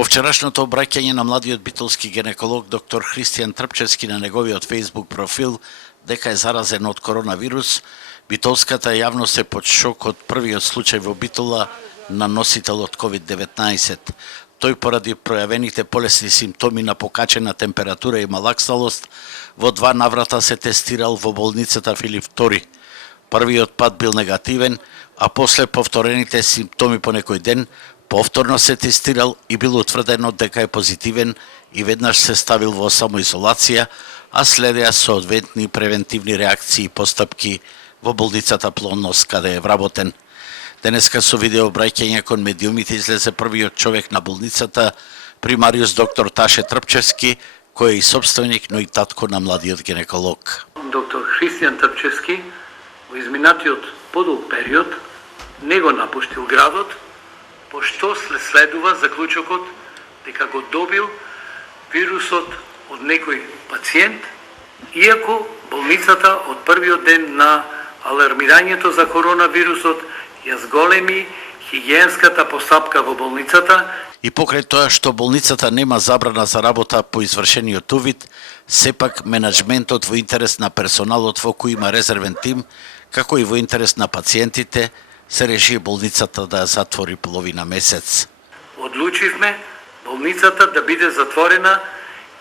По вчерашното обраќање на младиот битолски гинеколог доктор Христијан Трпчевски на неговиот Facebook профил дека е заразен од коронавирус, битолската јавност е под шок од првиот случај во Битола на носител од COVID-19. Тој поради пројавените полесни симптоми на покачена температура и малаксалост во 2 наврата се тестирал во болницата Филип II. Првиот пат бил негативен, а после повторените симптоми по некој ден повторно се тестирал и бил утврдено дека е позитивен и веднаш се ставил во самоизолација, а следеа соодветни превентивни реакции и постапки во болницата Плодност, каде е вработен. Денеска со видеообраќање кон медиумите излезе првиот човек на болницата, примариус доктор Таше Трпчевски, кој е и собственик, но и татко на младиот гинеколог. Доктор Христијан Трпчевски во изминатиот подолг период не го напуштил градот, пошто следува заклучокот дека го добил вирусот од некој пациент, иако болницата од првиот ден на алармирањето за коронавирусот ја зголеми хигиенската постапка во болницата. И покрај тоа што болницата нема забрана за работа по извршениот увид, сепак менаџментот во интерес на персоналот во кој има резервен тим, како и во интерес на пациентите, се реши болницата да ја затвори половина месец. Одлучивме болницата да биде затворена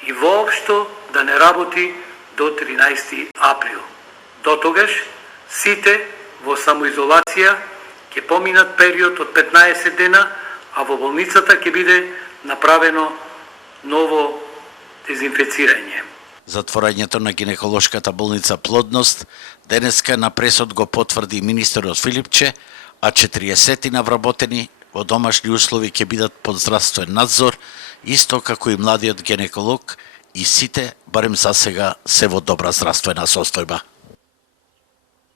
и воопшто да не работи до 13 април. До тогаш сите во самоизолација ќе поминат период од 15 дена, а во болницата ќе биде направено ново дезинфецирање. Затворањето на гинеколошката болница Плодност денеска на пресот го потврди министерот Филипче, а 40 вработени во домашни услови ќе бидат под здравствен надзор, исто како и младиот гинеколог, и сите, барем за сега, се во добра здравствена состојба.